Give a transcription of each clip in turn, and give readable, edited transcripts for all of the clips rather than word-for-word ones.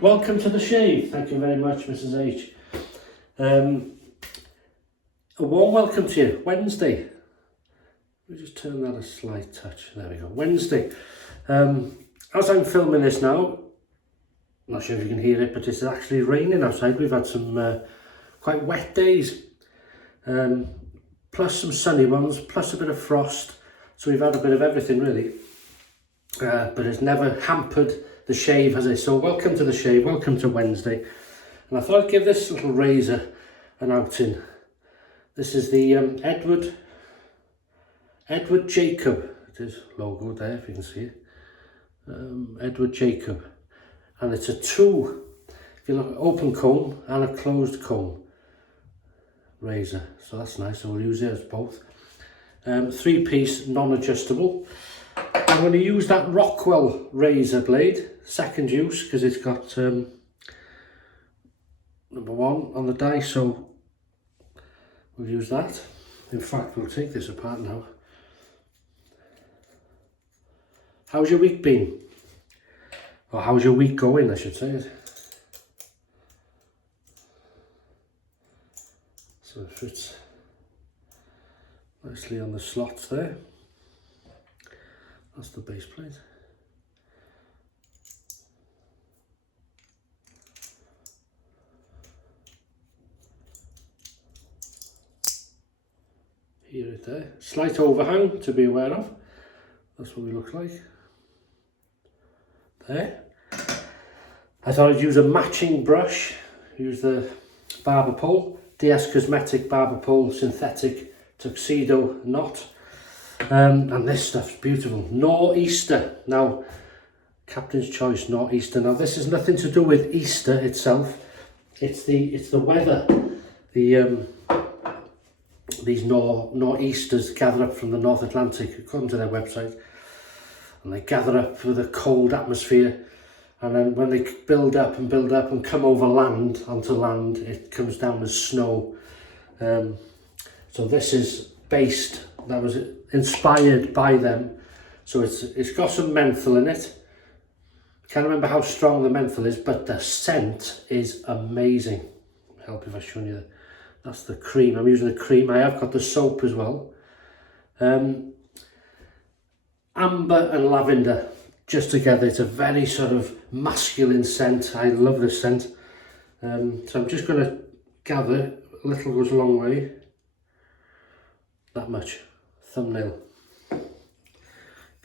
welcome to the shave. Thank you very much, Mrs. H. A warm welcome to you. Wednesday. Let me just turn that a slight touch. There we go. Wednesday. As I'm filming this now, I'm not sure if you can hear it, but it's actually raining outside. We've had some quite wet days, plus some sunny ones, plus a bit of frost. So we've had a bit of everything really, but it's never hampered the shave, has it? So welcome to the shave, welcome to Wednesday. And I thought I'd give this little razor an outing. This is the Edward Jacob. It is logo there if you can see it. Edward Jacob. And it's a two, if you look, open comb and a closed comb razor. So that's nice, so we'll use it as both. 3-piece non-adjustable. I'm going to use that Rockwell razor blade, second use, because it's got number 1 on the die, so we'll use that. In fact, we'll take this apart now. How's your week been? Or how's your week going, I should say. So it fits nicely on the slots there. That's the base plate. Here it there. Slight overhang to be aware of. That's what it looks like. There. I thought I'd use a matching brush. Use the Barberpole, DSCosmetic Barberpole Synthetic Tuxedo knot. And this stuff's beautiful. Nor'easter. Now, Captain's Choice Nor'easter. Now, this has nothing to do with Easter itself. It's the weather. These nor'easters gather up from the North Atlantic, according to their website, and they gather up with a cold atmosphere, and then when they build up and come over land, onto land, it comes down as snow. So this is based, that was inspired by them. So it's got some menthol in it. Can't remember how strong the menthol is, but the scent is amazing. Help if I show you that. That's the cream. I'm using the cream. I have got the soap as well. Amber and lavender just together. It's a very sort of masculine scent. I love this scent. So I'm just going to gather. A little goes a long way. That much. Thumbnail.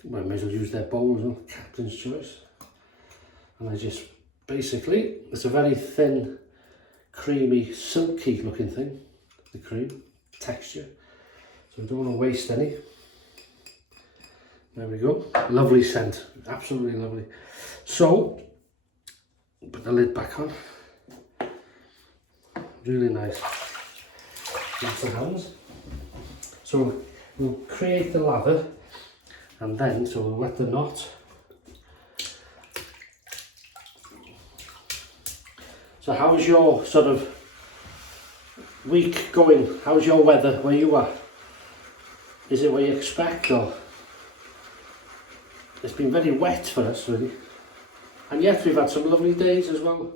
Well, I may as well use their bowl as well. Captain's Choice. And I just basically, it's a very thin, creamy, silky looking thing, the cream texture, so I don't want to waste any. There we go. Lovely scent, absolutely lovely. So put the lid back on. Really nice. Lots of hands. So we'll create the lather, and then so we'll wet the knot. So how's your sort of week going? How's your weather where you are? Is it what you expect, or? It's been very wet for us really. And yet we've had some lovely days as well.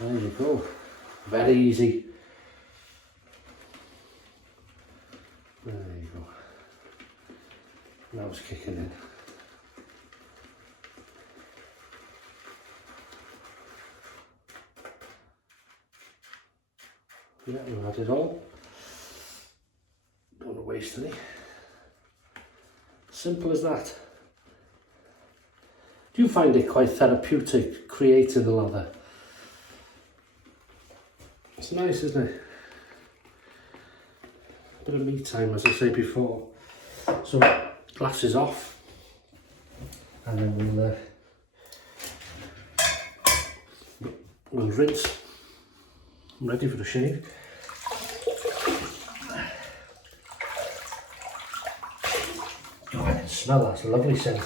There you go. Very easy. There you go. Now it's kicking in. Yeah, we've had it all. Don't want to waste any. Simple as that. Do you find it quite therapeutic creating the lather? It's nice, isn't it? A bit of me time, as I said before. So glasses off, and then we'll rinse. I'm ready for the shave. Oh, I can smell that. It's a lovely scent.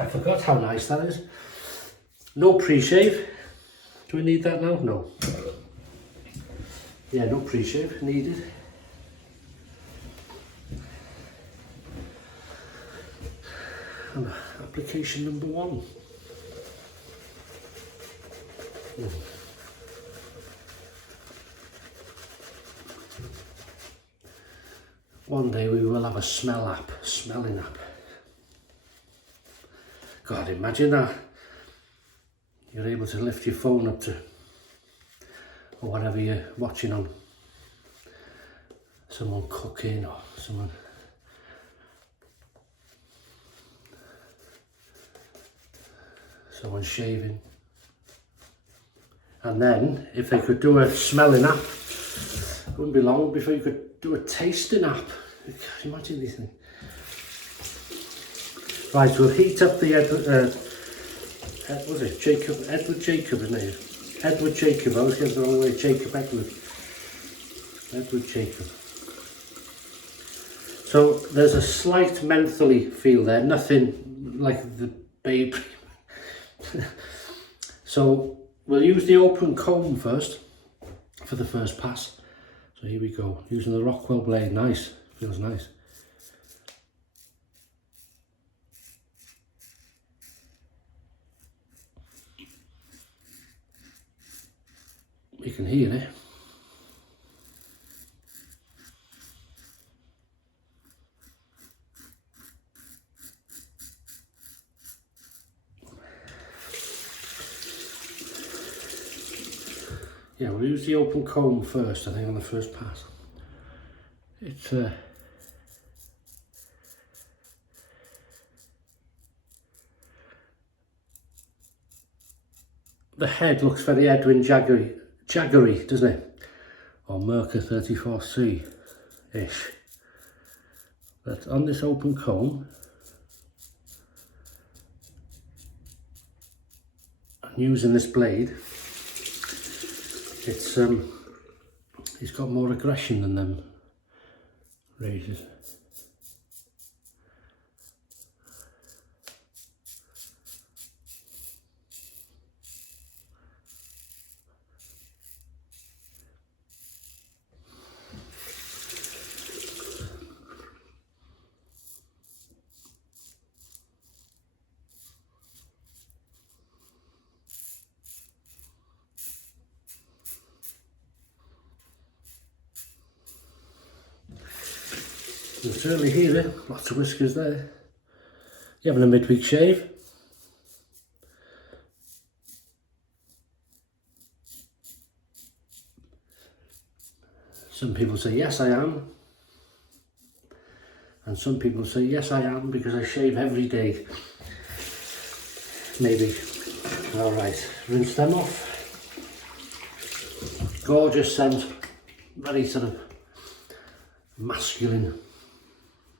I forgot how nice that is. No pre-shave. Do we need that now? No. Yeah, no pre-shave needed. And application number 1. One day we will have a smelling app. God, imagine that. You're able to lift your phone up to, or whatever you're watching on. Someone cooking or someone shaving. And then, if they could do a smelling app, it wouldn't be long before you could do a tasting app. Imagine these things. Right, we'll heat up the Edward Jacob, isn't it? Edward Jacob, I was getting the wrong way. Jacob Edward. Edward Jacob. So there's a slight mentholy feel there, nothing like the babe. So we'll use the open comb first for the first pass. So here we go, using the Rockwell blade. Nice, feels nice. You can hear it. Yeah, we'll use the open comb first, I think, on the first pass. It's the head looks very Edwin Jaggery, doesn't it? Or Merca 34C-ish. But on this open comb, and using this blade, it's got more aggression than them razors. You can certainly hear it, lots of whiskers there. You're having a midweek shave. Some people say, yes I am. And some people say, yes I am, because I shave every day. Maybe. Alright, rinse them off. Gorgeous scent, very sort of masculine,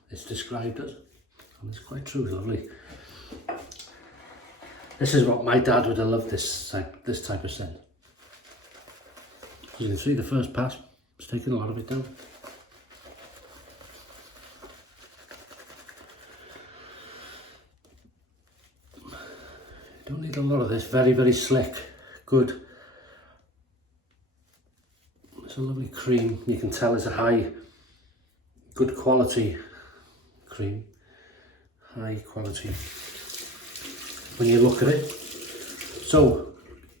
it's described as, and it's quite true, lovely. This is what my dad would have loved, this type of scent. As you can see, the first pass, it's taken a lot of it down. Don't need a lot of this, very, very slick, good. It's a lovely cream, you can tell it's a high, good quality cream, high quality when you look at it. So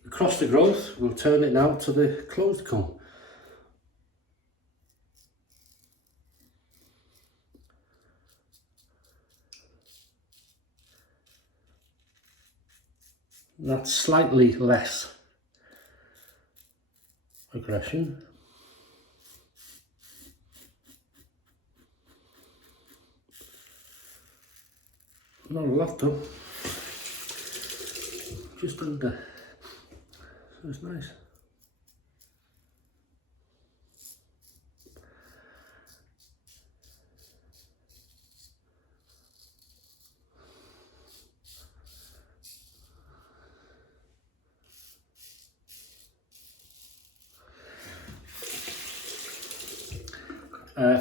across the growth, we'll turn it now to the closed comb. That's slightly less aggression. Not a lot though, just under, so it's nice.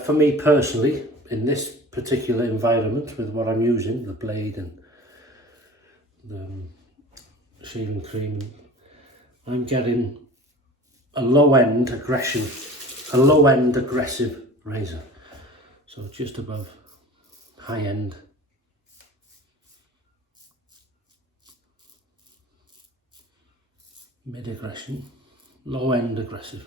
For me personally, in this particular environment with what I'm using, the blade and the shaving cream, I'm getting a low-end aggression, a low-end aggressive razor. So just above high-end. mid-aggression, low-end aggressive.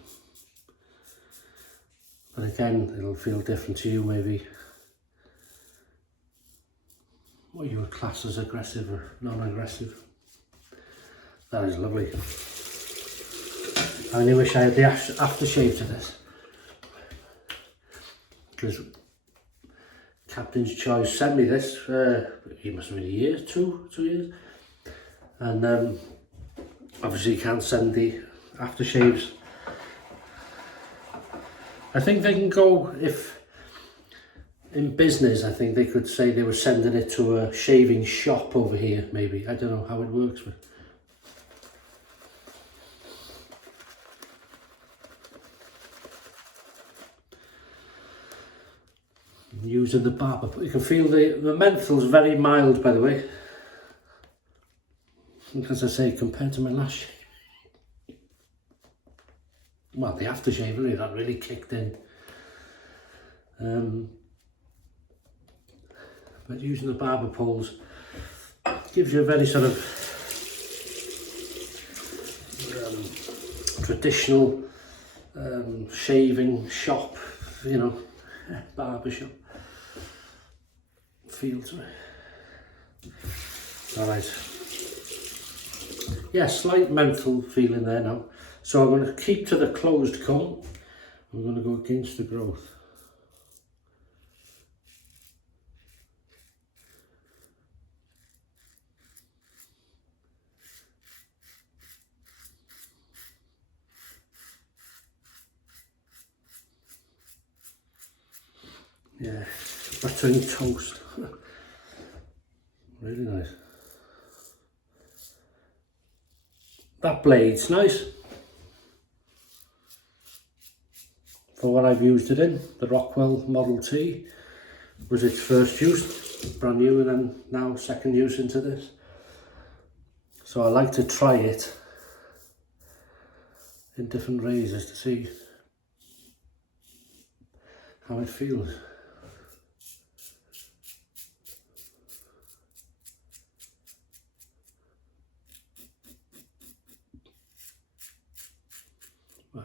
But again, it'll feel different to you maybe. What you would class as aggressive or non-aggressive. That is lovely. I only wish I had the aftershave to this, because Captain's Choice sent me this, he must have been a year, two years, and obviously you can't send the aftershaves. I think they can go, if in business, I think they could say they were sending it to a shaving shop over here, maybe. I don't know how it works, but using the barber, you can feel the menthol's very mild, by the way. As I say, compared to my last shave. Well, the aftershave, really, that really kicked in. But using the Barberpoles gives you a very sort of traditional shaving shop, you know, barber shop feel to it. Alright. Yeah, slight menthol feeling there now. So I'm going to keep to the closed comb. I'm going to go against the growth. Yeah, buttering toast. Really nice. That blade's nice. For what I've used it in, the Rockwell Model T was its first use, brand new, and then now second use into this. So I like to try it in different razors to see how it feels. Wow.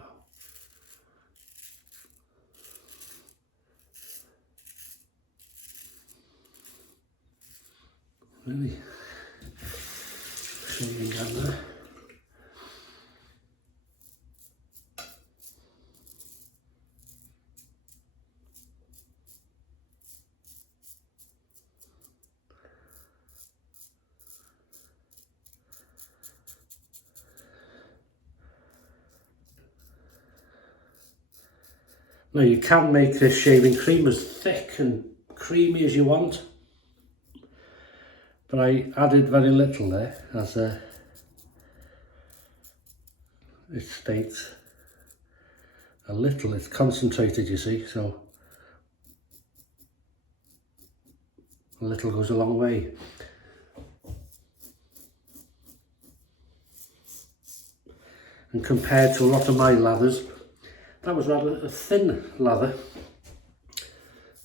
Really shaving down there. Now you can make this shaving cream as thick and creamy as you want, but I added very little there, as it states a little. It's concentrated, you see, so a little goes a long way. And compared to a lot of my lathers, that was rather a thin lather,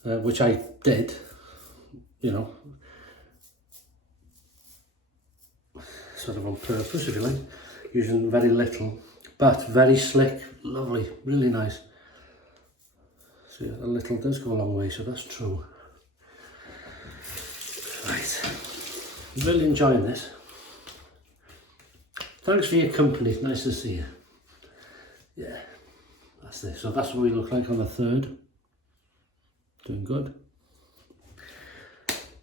which I did, you know, sort of on purpose, if you like, using very little, but very slick, lovely, really nice. See, a little does go a long way, so that's true. Right, really enjoying this. Thanks for your company, nice to see you. Yeah. That's this. So that's what we look like on the 3rd. Doing good.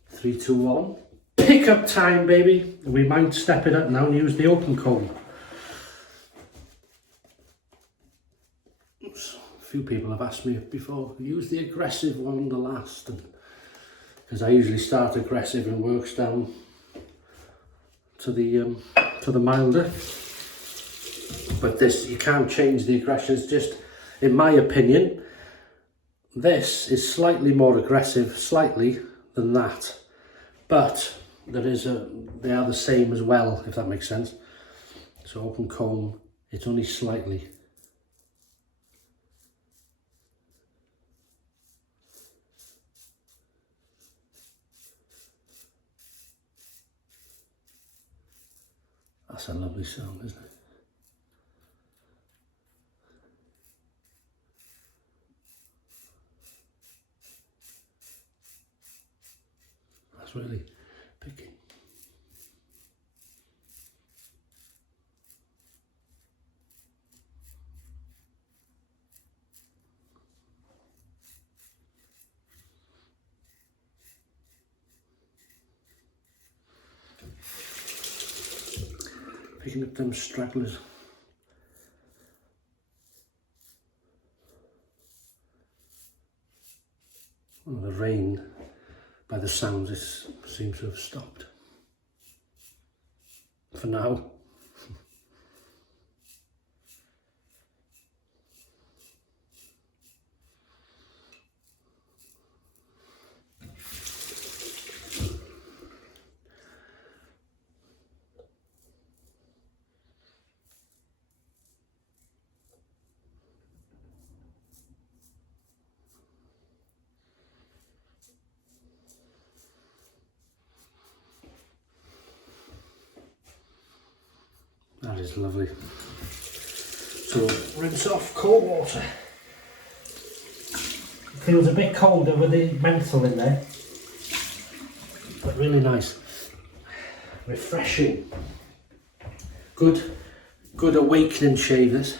3, 2, 1. Pick up time, baby. We might step it up now and use the open comb. Oops. A few people have asked me before, use the aggressive one the last, because I usually start aggressive and works down to the milder. But this, you can't change the aggression. It's just, in my opinion, this is slightly more aggressive, slightly, than that. But they are the same as well, if that makes sense. So open comb, it's only slightly. That's a lovely sound, isn't it? that's really picky. Picking up them stragglers. Well, the rain, by the sounds, it seems to have stopped. For now. That is lovely. So rinse off cold water. Feels a bit colder with the menthol in there, but really nice, refreshing. Good awakening shave this.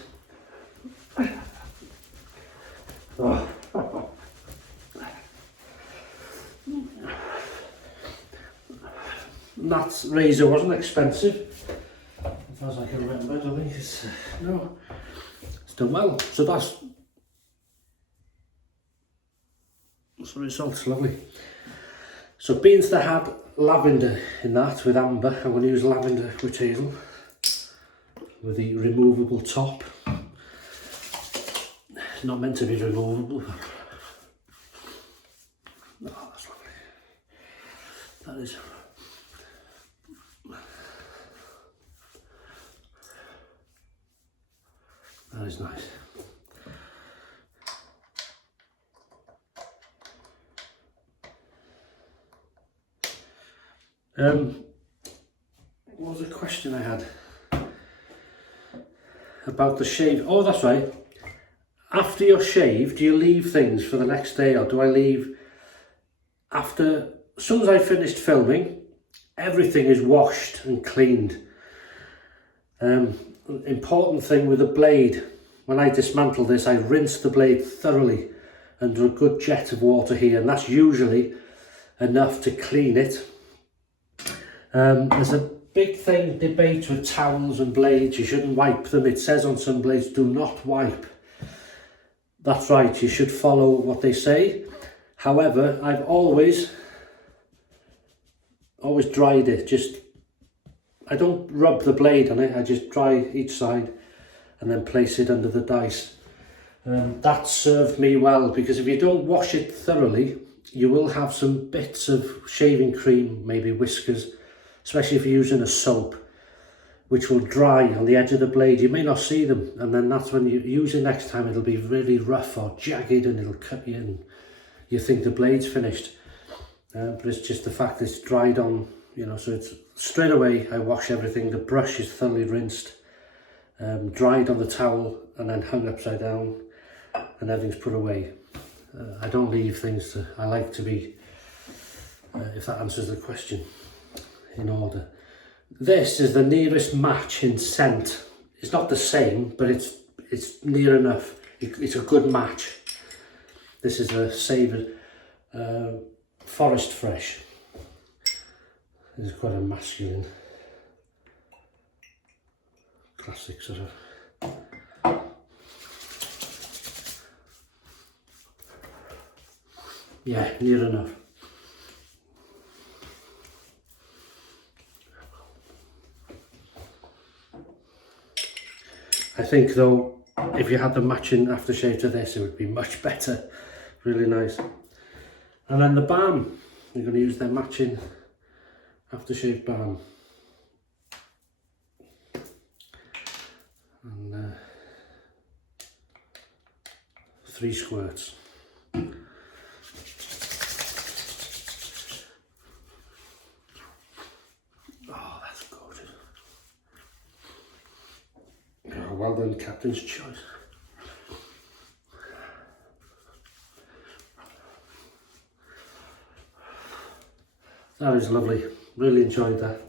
Oh. That razor wasn't expensive. As far as I can remember, I don't think it's, no, it's done well. So that's the results, lovely. So beans that had lavender in that with amber, I'm going to use lavender with Hazel, with the removable top. Not meant to be removable. Oh, that's lovely. That is. That is nice. What was the question I had about the shave? Oh, that's right. After your shave, do you leave things for the next day, or do I leave after? As soon as I finished filming, everything is washed and cleaned. Important thing with the blade, when I dismantle this, I rinse the blade thoroughly under a good jet of water here, and that's usually enough to clean it. There's a big debate with towels and blades. You shouldn't wipe them. It says on some blades, do not wipe. That's right, you should follow what they say. However, I've always dried it. I don't rub the blade on it, I just dry each side and then place it under the dice. That served me well, because if you don't wash it thoroughly, you will have some bits of shaving cream, maybe whiskers, especially if you're using a soap, which will dry on the edge of the blade. You may not see them, and then that's when you use it next time, it'll be really rough or jagged and it'll cut you and you think the blade's finished. But it's just the fact it's dried on, you know, so it's straight away I wash everything. The brush is thoroughly rinsed, dried on the towel and then hung upside down, and everything's put away. I don't leave things I like to be, if that answers the question, in order. This is the nearest match in scent. It's not the same, but it's near enough. It's a good match. This is a Savoured Forest Fresh. This is quite a masculine, classic sort of. Yeah, near enough. I think though, if you had the matching aftershave to this, it would be much better. Really nice. And then the balm, we're going to use the matching aftershave balm. And 3 squirts. Oh, that's gorgeous. Oh, well done, Captain's choice. That is lovely, really enjoyed that.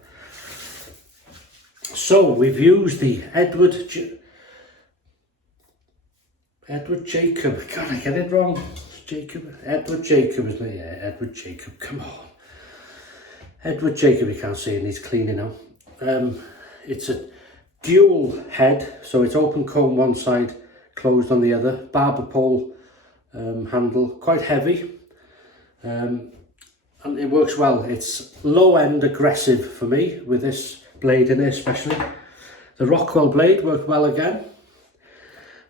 So we've used the Edward Jacob, God I get it wrong, Edward Jacob isn't it? Yeah, Edward Jacob, come on. Edward Jacob, you can't see it, needs cleaning now. It's a dual head, so it's open comb one side, closed on the other. Barberpole handle, quite heavy, and it works well. It's low end aggressive for me with this blade in it especially. The Rockwell blade worked well again.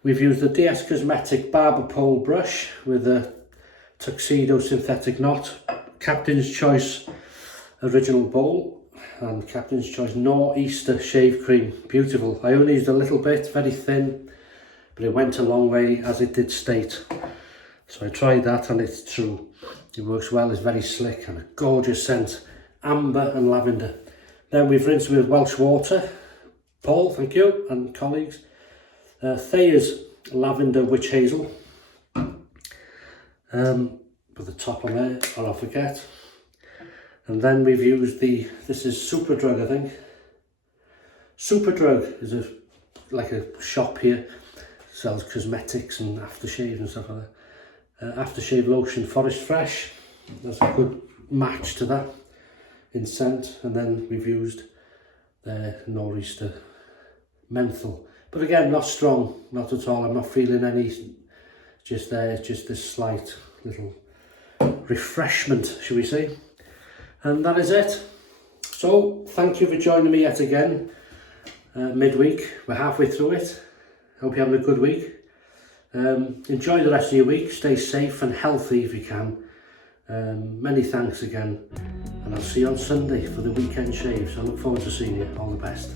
We've used the DSCosmetic Barberpole brush with a Tuxedo synthetic knot, Captain's Choice original bowl, and Captain's Choice Nor'easter shave cream. Beautiful. I only used a little bit, very thin, but it went a long way as it did state. So I tried that and it's true. It works well, it's very slick and a gorgeous scent. Amber and lavender. Then we've rinsed with Welsh water. Paul, thank you, and colleagues. Thayer's Lavender Witch Hazel. Put the top on there, or I'll forget. And then we've used this is Superdrug, I think. Superdrug is like a shop here, sells cosmetics and aftershave and stuff like that. Aftershave lotion, Forest Fresh. That's a good match to that in scent. And then we've used the Nor'easter menthol. But again, not strong, not at all. I'm not feeling any, just there, just this slight little refreshment, shall we say. And that is it. So, thank you for joining me yet again, midweek. We're halfway through it. Hope you're having a good week. Enjoy the rest of your week. Stay safe and healthy if you can. Many thanks again. And I'll see you on Sunday for the weekend shave. So I look forward to seeing you. All the best.